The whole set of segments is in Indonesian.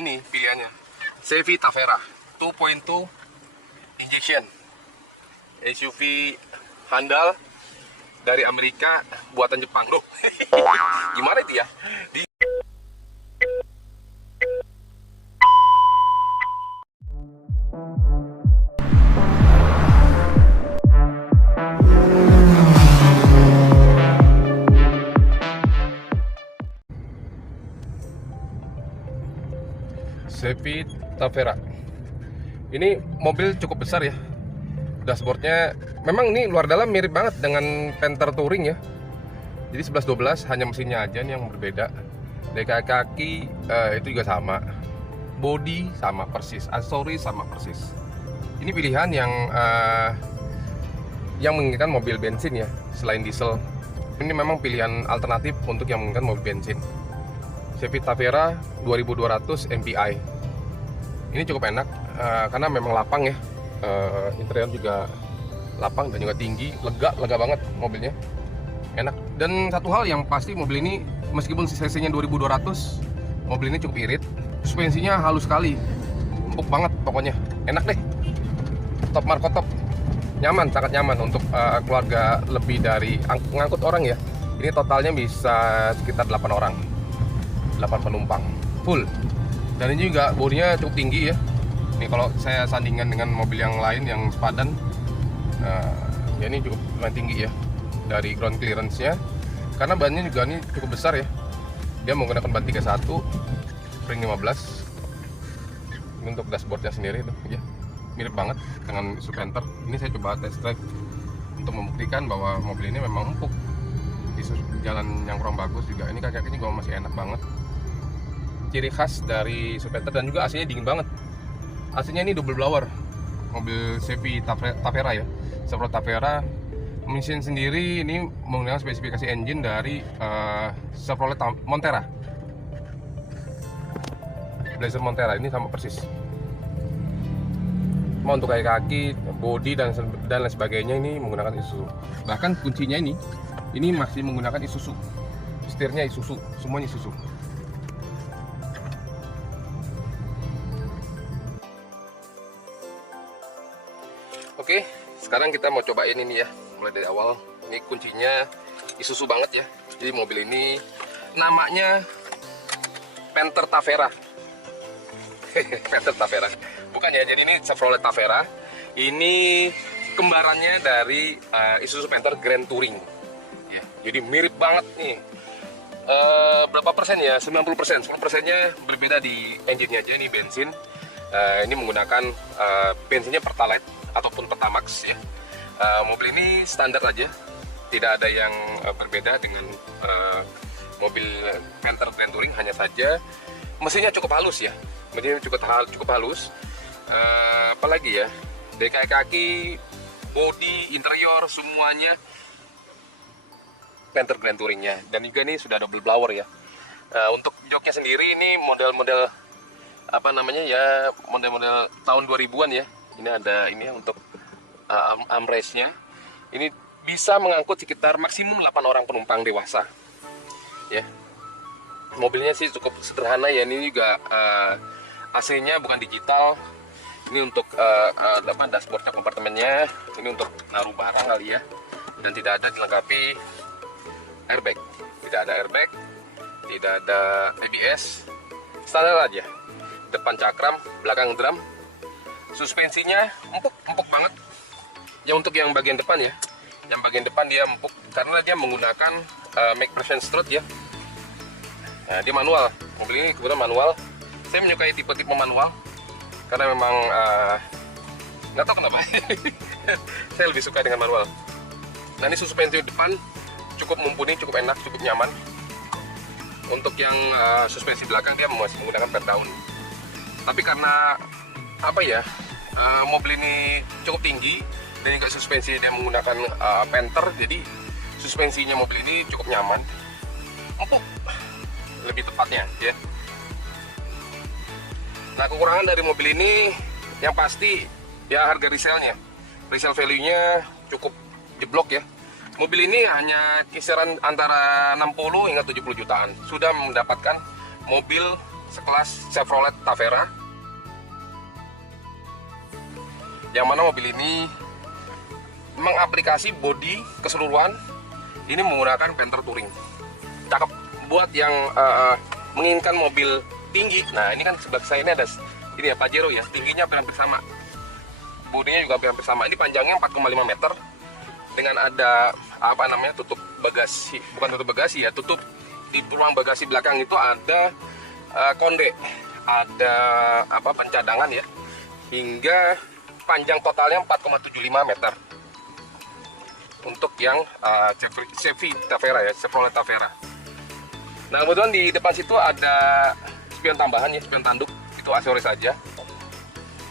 ini pilihannya. Chevy Tavera 2.2 injection SUV handal dari Amerika buatan Jepang. Loh, gimana itu ya? Chevy Tavera. Ini mobil cukup besar ya. Dashboardnya memang ini luar dalam mirip banget dengan Panther Touring ya. Jadi 11-12, hanya mesinnya aja nih yang berbeda. Dari kaki itu juga sama. Body sama persis, aksesoris sama persis. Ini pilihan yang menginginkan mobil bensin ya, selain diesel. Ini memang pilihan alternatif untuk yang menginginkan mobil bensin. Chevy Tavera 2200 MPI. Ini cukup enak karena memang lapang ya. Interior juga lapang dan juga tinggi, lega banget mobilnya. Enak. Dan satu hal yang pasti, mobil ini meskipun cc-nya 2200, mobil ini cukup irit. Suspensinya halus sekali. Empuk banget pokoknya. Enak deh. Top Marco top. Nyaman, sangat nyaman untuk keluarga lebih dari ngangkut orang ya. Ini totalnya bisa sekitar 8 orang. 8 penumpang full. Dan ini juga bodinya cukup tinggi ya. Ini kalau saya sandingkan dengan mobil yang lain yang sepadan, ya ini cukup lumayan tinggi ya dari ground clearance-nya. Karena bannya juga ini cukup besar ya. Dia menggunakan ban 31 spring 15. Ini untuk dashboardnya sendiri tuh ya. Mirip banget dengan Isuzu Panther. Ini saya coba test drive untuk membuktikan bahwa mobil ini memang empuk. Di jalan yang kurang bagus juga, ini kaki-kakinya juga masih enak banget. Ciri khas dari Isuzu Panther, dan juga AC-nya dingin banget. AC-nya ini double blower mobil Chevy Tavera ya. Chevrolet Tavera mesin sendiri ini menggunakan spesifikasi engine dari Chevrolet Montera. Blazer Montera ini sama persis. Mau untuk kaki-kaki, body dan lain sebagainya ini menggunakan Isuzu. Bahkan kuncinya ini masih menggunakan Isuzu. Setirnya Isuzu, semuanya Isuzu. Oke, sekarang kita mau cobain ini ya, mulai dari awal. Ini kuncinya Isuzu banget ya. Jadi mobil ini namanya Panther Tavera. Panther Tavera. Bukan ya, jadi ini Chevrolet Tavera. Ini kembarannya dari Isuzu Panther Grand Touring. Ya, jadi mirip banget nih. Berapa persen ya? 90%. 10%-nya berbeda di engine-nya aja. Ini bensin. Ini menggunakan bensinnya Pertalite ataupun Pertamax ya. Mobil ini standar aja, tidak ada yang berbeda dengan mobil Panther Grand Touring. Hanya saja mesinnya cukup halus ya, mesinnya cukup halus. Apalagi ya, dari kaki, body, interior semuanya Panther Grand Touringnya. Dan juga ini sudah double blower ya. Untuk joknya sendiri ini model-model apa namanya ya, model-model tahun 2000-an ya. Ini ada ini untuk armrest-nya. Ini bisa mengangkut sekitar maksimum 8 orang penumpang dewasa. Ya. Mobilnya sih cukup sederhana ya. Ini juga AC-nya bukan digital. Ini untuk dashboardnya, kompartemennya. Ini untuk naruh barang kali ya. Dan tidak ada dilengkapi airbag. Tidak ada airbag, tidak ada ABS. Standar aja. Depan cakram, belakang drum. Suspensinya empuk banget. Ya untuk yang bagian depan ya. Yang bagian depan dia empuk karena dia menggunakan McPherson strut ya. Nah, dia manual. Mobil ini kebetulan manual. Saya menyukai tipe-tipe manual karena memang nggak tahu kenapa. Saya lebih suka dengan manual. Nah, ini suspensi depan cukup mumpuni, cukup enak, cukup nyaman. Untuk yang suspensi belakang dia masih menggunakan pad down. Tapi karena apa ya, mobil ini cukup tinggi dan juga suspensi dia menggunakan Panther, jadi suspensinya mobil ini cukup nyaman, empuk lebih tepatnya ya. Nah, kekurangan dari mobil ini yang pasti ya harga resale value-nya cukup jeblok ya. Mobil ini hanya kisaran antara 60 hingga 70 jutaan sudah mendapatkan mobil sekelas Chevrolet Tavera, yang mana mobil ini mengaplikasi bodi keseluruhan ini menggunakan Panther Touring. Cakep buat yang menginginkan mobil tinggi. Nah, ini kan sebelah saya ini ada ini ya Pajero ya, tingginya hampir sama, bodinya juga hampir sama. Ini panjangnya 4,5 meter dengan ada apa namanya tutup bagasi, bukan tutup bagasi ya, tutup di ruang bagasi belakang itu ada konde, ada apa pencadangan ya, hingga panjang totalnya 4,75 meter untuk yang Chevy Tavera ya, Chevrolet Tavera. Nah, kemudian di depan situ ada spion tambahan ya, spion tanduk, itu aksesoris saja.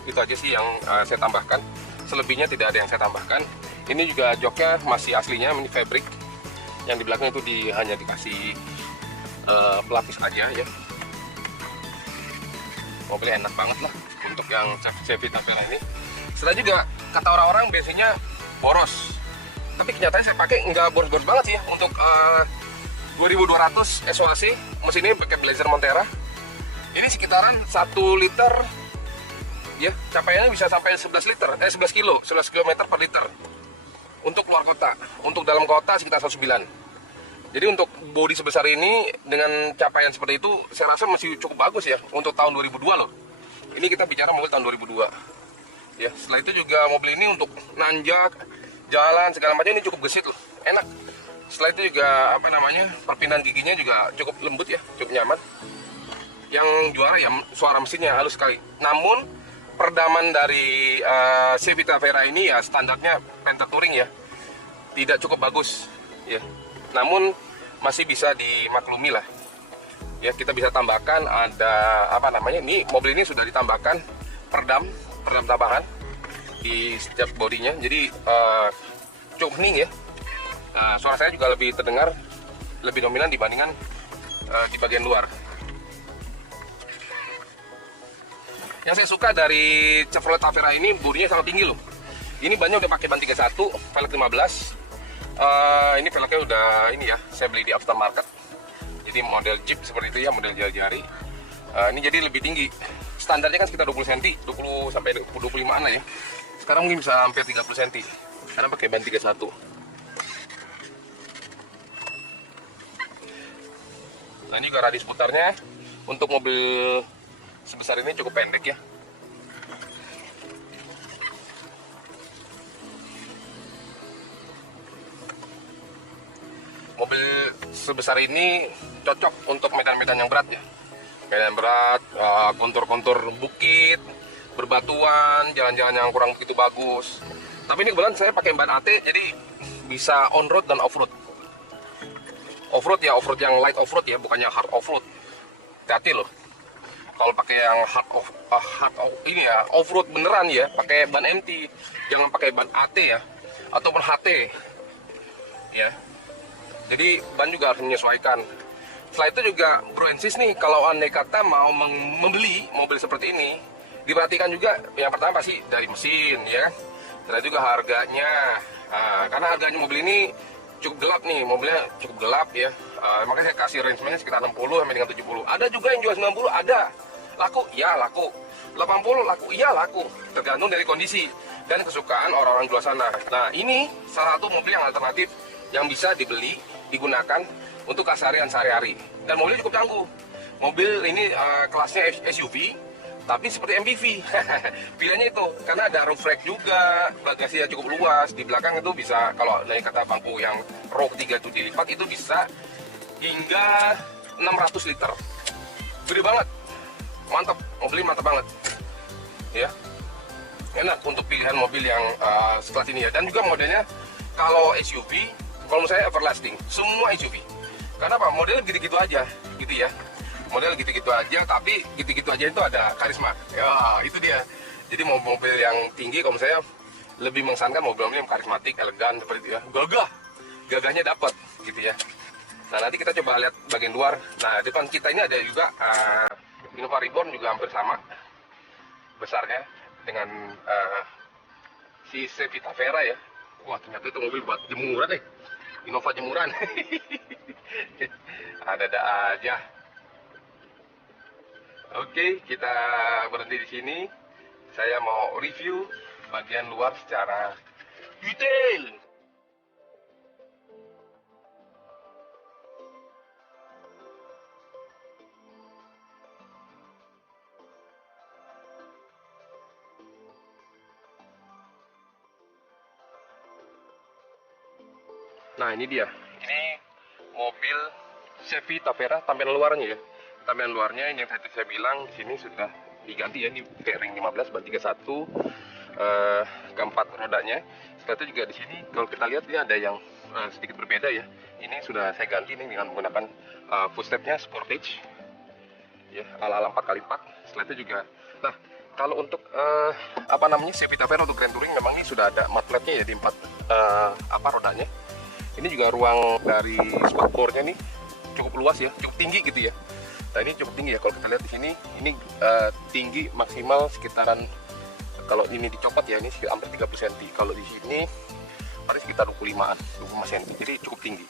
Itu aja sih yang saya tambahkan. Selebihnya tidak ada yang saya tambahkan. Ini juga joknya masih aslinya, ini fabric. Yang di belakang itu hanya dikasih pelapis aja ya. Mobilnya enak banget lah untuk yang Chevy Tavera ini. Setelah juga kata orang-orang biasanya boros, tapi kenyataannya saya pakai nggak boros-boros banget sih ya. Untuk 2200 SOAC, mesin ini pakai Blazer Montera. Ini sekitaran 1 liter ya, capaiannya bisa sampai 11 kilo, 11 km per liter untuk luar kota. Untuk dalam kota sekitar 109. Jadi untuk bodi sebesar ini dengan capaian seperti itu, saya rasa masih cukup bagus ya untuk tahun 2002 loh. Ini kita bicara mobil tahun 2002. Ya, setelah itu juga mobil ini untuk nanjak, jalan segala macam ini cukup gesit loh, enak. Setelah itu juga apa namanya, perpindahan giginya juga cukup lembut ya, cukup nyaman. Yang juara ya suara mesinnya halus sekali. Namun perdaman dari Chevy Tavera ini ya standarnya Panther Touring ya, tidak cukup bagus ya. Namun masih bisa dimaklumi lah. Ya, kita bisa tambahkan ada apa namanya, ini mobil ini sudah ditambahkan peredam tambahan di setiap bodinya. Jadi cukup hening ya. Suara saya juga lebih terdengar, lebih dominan dibandingkan di bagian luar. Yang saya suka dari Chevrolet Tavera ini, bodinya sangat tinggi loh. Ini bannya udah pakai ban 31, velg 15. Ini velgnya udah ini ya, saya beli di aftermarket. Jadi model Jeep seperti itu ya, model jari-jari. Ini jadi lebih tinggi. Standarnya kan sekitar 20 cm, 20 sampai 25-an ya. Sekarang mungkin bisa hampir 30 cm karena pakai ban 31. Nah, ini juga radius putarnya untuk mobil sebesar ini cukup pendek ya. Mobil sebesar ini cocok untuk medan-medan yang berat ya. Medan berat, kontur-kontur bukit, berbatuan, jalan-jalan yang kurang begitu bagus. Tapi ini kebetulan saya pakai ban AT, jadi bisa on-road dan off-road. Off-road ya, off-road yang light off-road ya, bukannya hard off-road. Hati-hati loh. Kalau pakai yang ini ya, off-road beneran ya, pakai ban MT, jangan pakai ban AT ya, ataupun HT ya. Jadi ban juga harus menyesuaikan. Setelah itu juga Bro and Sis nih, kalau andai kata mau membeli mobil seperti ini, diperhatikan juga yang pertama pasti dari mesin ya, dan juga harganya. Karena harganya mobil ini cukup gelap nih, mobilnya cukup gelap ya. Makanya saya kasih range-nya sekitar 60 sampai dengan 70. Ada juga yang jual 90, ada. Laku? Ya laku. 80 laku? Iya laku. Tergantung dari kondisi dan kesukaan orang-orang di luar sana. Nah, ini salah satu mobil yang alternatif yang bisa dibeli, digunakan untuk keseharian sehari-hari. Dan mobilnya cukup tangguh. Mobil ini kelasnya SUV, tapi seperti MPV. Pilihannya itu, karena ada roof rack juga, bagasinya cukup luas. Di belakang itu bisa, kalau dari kata bangku yang row 3 itu dilipat, itu bisa hingga 600 liter. Gede banget. Mantap, mobilnya mantap banget. Ya. Enak untuk pilihan mobil yang sekelas ini ya. Dan juga modelnya, kalau SUV, kalau menurut saya everlasting, semua SUV. Karena apa? Modelnya gitu-gitu aja, gitu ya. Model gitu-gitu aja, tapi gitu-gitu aja itu ada karisma. Ya, itu dia. Jadi mobil yang tinggi, kalau saya lebih mengesankan mobil-mobil yang karismatik, elegan seperti itu ya. Gagahnya dapat, gitu ya. Nah, nanti kita coba lihat bagian luar. Nah, depan kita ini ada juga Innova Reborn, juga hampir sama besarnya dengan si Chevy Tavera ya. Wah, ternyata itu mobil buat jemuran deh. Innova jemuran. Ada aja. Oke, kita berhenti di sini. Saya mau review bagian luar secara detail. Nah, ini dia. Ini mobil Chevy Tavera tampilan luarnya ya. Tampilan luarnya yang tadi saya bilang di sini sudah diganti ya, ini fairing 15 ban 31 keempat rodanya. Setelah itu juga di sini kalau kita lihat ini ada yang sedikit berbeda ya. Ini sudah saya ganti nih dengan menggunakan footstepnya Sportage ya, ala-ala 4x4. Setelah itu juga, nah kalau untuk apa namanya Chevy Tavera untuk Grand Touring memang ini sudah ada mud flatnya ya di 4 rodanya. Ini juga ruang dari spakbornya nih cukup luas ya, cukup tinggi gitu ya. Nah ini cukup tinggi ya, kalau kita lihat di sini ini tinggi maksimal sekitaran, kalau ini dicopot ya ini hampir 30 cm. Kalau di sini paling sekitar 25 cm, jadi cukup tinggi.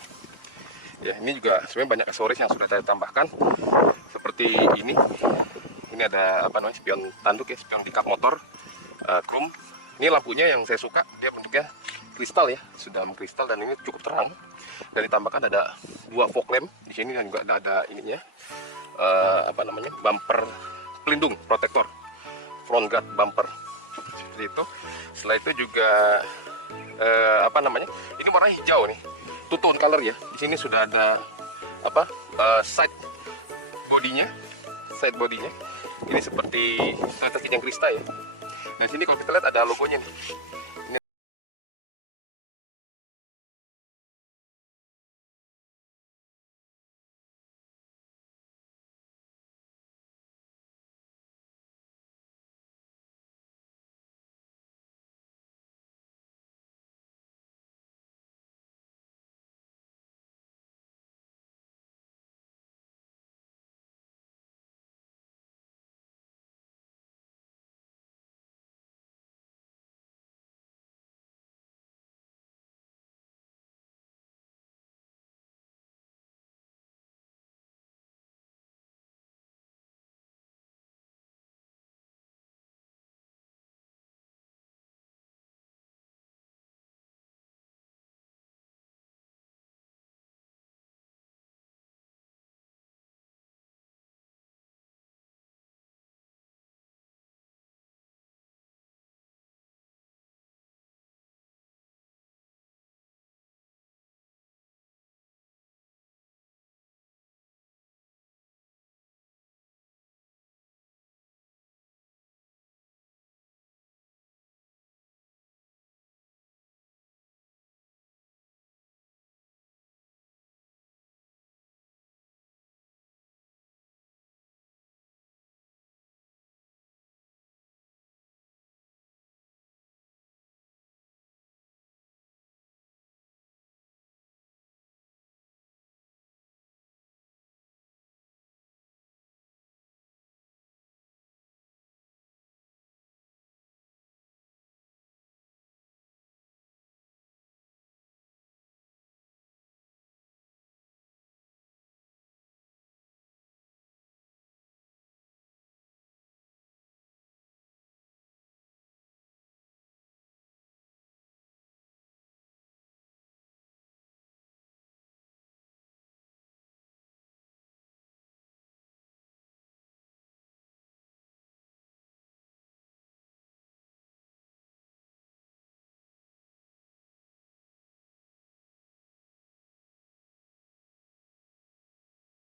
Ya ini juga sebenarnya banyak aksesoris yang sudah saya tambahkan seperti ini. Ini ada apa namanya spion tanduk ya, spion di kap motor chrome. Ini lampunya yang saya suka, dia bentuknya kristal ya, sudah mengkristal dan ini cukup terang. Dan ditambahkan ada 2 fog lamp di sini dan juga ada ininya apa namanya bumper pelindung protektor, front guard bumper seperti itu. Setelah itu juga apa namanya, ini warna hijau nih, two tone color ya. Di sini sudah ada apa side bodinya. Ini seperti Toyota Kijang Krista ya. Nah sini kalau kita lihat ada logonya nih.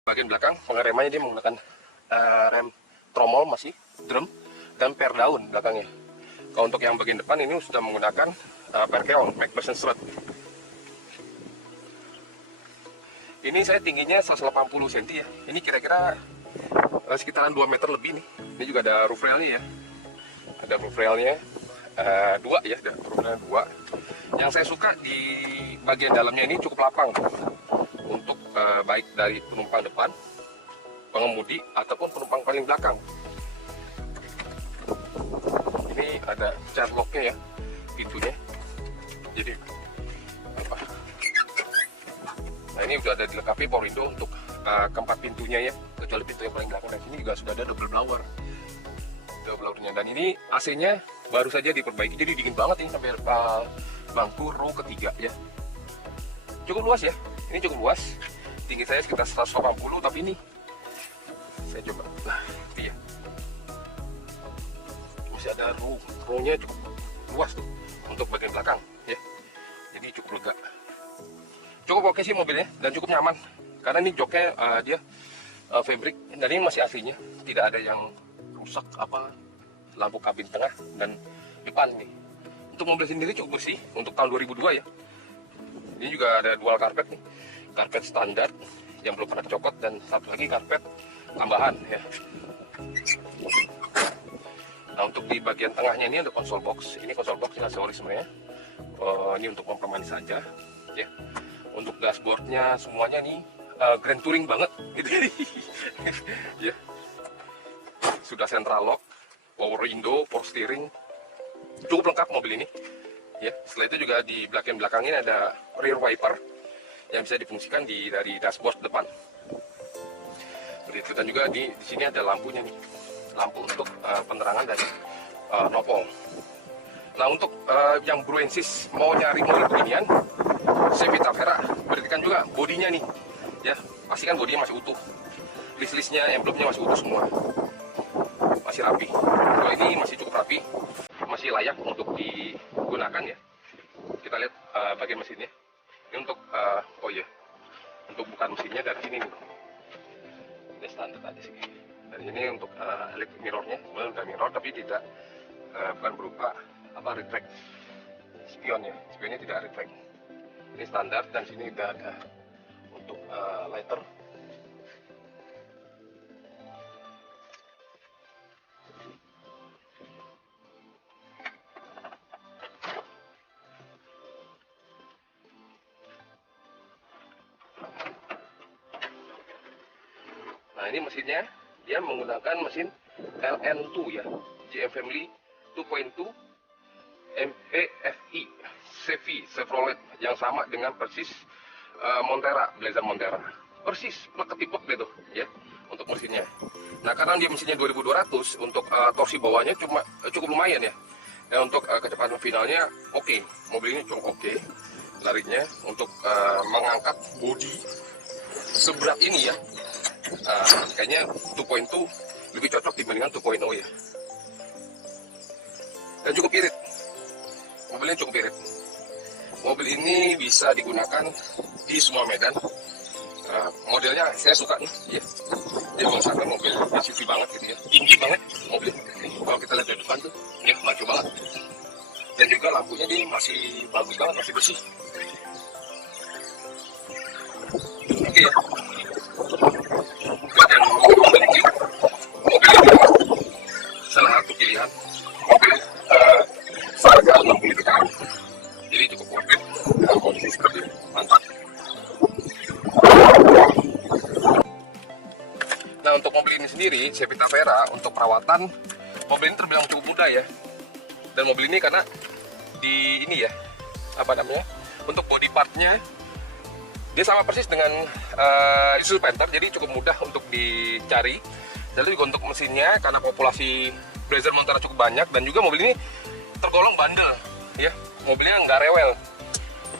Bagian belakang pengeremannya dia menggunakan rem tromol masih drum dan per daun belakangnya. Kalau untuk yang bagian depan ini sudah menggunakan per keong MacPherson strut. Ini saya tingginya 180 cm ya. Ini kira-kira sekitaran 2 meter lebih nih. Ini juga ada roof railnya ya. Ada roof railnya 2 ya, ada roof rail 2. Yang saya suka di bagian dalamnya ini cukup lapang untuk baik dari penumpang depan, pengemudi ataupun penumpang paling belakang. Ini ada child lock-nya ya, pintunya. Jadi apa? Nah ini udah ada dilengkapi power window untuk keempat pintunya ya, kecuali pintu yang paling belakang. Dan sini juga sudah ada double blowernya, dan ini AC-nya baru saja diperbaiki, jadi dingin banget ini sampai bangku row ketiga ya. Cukup luas ya, ini cukup luas. Tinggi saya sekitar 180, tapi ini saya coba, nah iya, masih ada row-nya cukup luas tuh untuk bagian belakang ya, jadi cukup lega. Cukup oke sih mobilnya dan cukup nyaman karena ini joknya dia fabric, dan ini masih aslinya, tidak ada yang rusak apa lampu kabin tengah dan depan nih. Untuk mobil sendiri cukup bersih untuk tahun 2002 ya. Ini juga ada dual karpet nih, karpet standar yang belum pernah dicopot, dan satu lagi karpet tambahan ya. Nah, untuk di bagian tengahnya ini ada konsol box. Ini konsol box aksesoris sebenarnya. Ini untuk kompromi saja ya. Untuk dashboardnya semuanya nih grand touring banget gitu ya. Sudah central lock, power window, power steering, cukup lengkap mobil ini ya. Setelah itu juga di bagian belakang ini ada rear wiper yang bisa difungsikan dari dashboard depan. Begitu, dan juga di sini ada lampunya nih, lampu untuk penerangan dari nopol. Nah, untuk yang Bruensis mau nyari mobil beginian, Chevy Tavera, perhatikan juga bodinya nih ya, pastikan bodinya masih utuh, list-listnya, emblemnya masih utuh semua, masih rapi. Kalau ini masih cukup rapi, masih layak untuk digunakan ya. Kita lihat bagian mesinnya. Ini untuk oh iya, untuk bukan mesinnya dari sini nih, ini standar aja sih. Dan ini untuk electric mirrornya, sebenarnya udah mirror tapi tidak bukan berupa apa retract spionnya tidak retract. Ini standar, dan sini udah ada untuk lighter. Nah, ini mesinnya, dia menggunakan mesin LN2 ya, GM Family 2.2 MPFI Chevrolet, yang sama dengan persis Montera, Blazer Montera, persis plek-ketiplek gitu ya untuk mesinnya. Nah, karena dia mesinnya 2200, untuk torsi bawahnya cukup lumayan ya. Dan untuk kecepatan finalnya oke. Mobil ini cukup oke larinya. Untuk mengangkat bodi seberat ini ya, kayaknya 2.2 lebih cocok dibandingkan 2.0 ya. Dan cukup irit, mobilnya cukup irit. Mobil ini bisa digunakan di semua medan. Modelnya saya suka nih ya, dia mengusahakan mobil SUV banget gitu ya, tinggi banget mobil. Kalau kita lihat dari depan tuh ya, maju banget. Dan juga lampunya dia masih bagus banget, masih bersih. Oke ya. Dan mobil ini salah satu pilihan mobil seharga 60 jutaan. Jadi cukup worth it dalam kondisi seperti ini. Mantap. Nah, untuk mobil ini sendiri, Chevy Tavera, untuk perawatan mobil ini terbilang cukup mudah ya. Dan mobil ini karena di ini ya, apa namanya, untuk body partnya dia sama persis dengan Isuzu Panther, jadi cukup mudah untuk dicari. Dan juga untuk mesinnya, karena populasi Blazer Montera cukup banyak, dan juga mobil ini tergolong bandel ya. Mobilnya nggak rewel,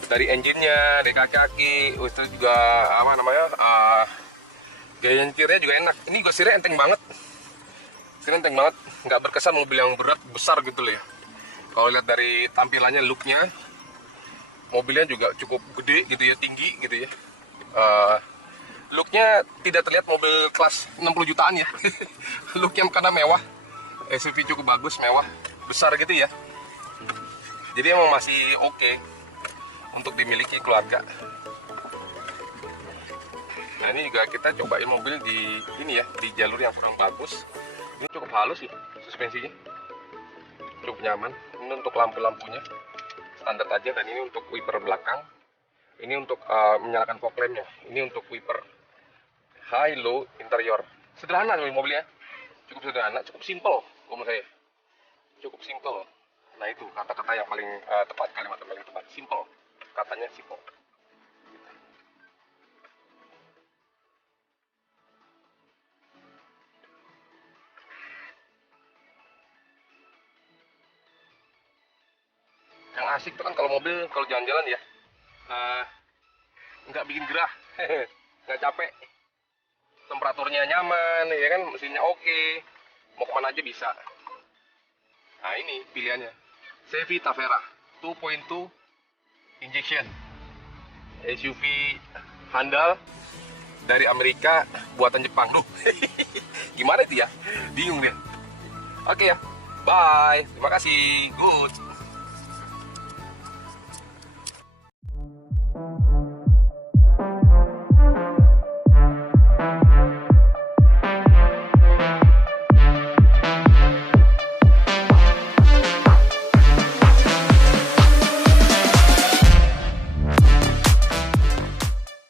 dari engine-nya, dari kaki-kaki, itu juga apa namanya, gaya nyetirnya juga enak. Ini juga setirnya enteng banget, nggak berkesan mobil yang berat besar gitu loh ya. Kalau lihat dari tampilannya, looknya, mobilnya juga cukup gede gitu ya, tinggi gitu ya. Looknya tidak terlihat mobil kelas 60 jutaan ya. Looknya karena mewah, SUV cukup bagus, mewah, besar gitu ya. Jadi emang masih oke untuk dimiliki keluarga. Nah, ini juga kita cobain mobil di ini ya, di jalur yang kurang bagus. Ini cukup halus sih suspensinya, cukup nyaman. Ini untuk lampu-lampunya standar aja, dan ini untuk wiper belakang. Ini untuk menyalakan fog lampnya. Ini untuk wiper high low interior. Sederhana mobilnya, cukup sederhana, cukup simple menurut saya, cukup simple. Nah, itu kata-kata yang paling tepat, kalimat yang paling tepat, simple. Katanya simple. asik tuh kan kalau mobil, kalau jalan-jalan ya nggak bikin gerah, nggak capek, temperaturnya nyaman, ya kan, mesinnya oke, mau kemana aja bisa. Nah ini pilihannya, Chevy Tavera 2.2 injection SUV handal dari Amerika buatan Jepang. Duh, gimana itu ya? Bingung deh. Oke ya, bye. Terima kasih. Good.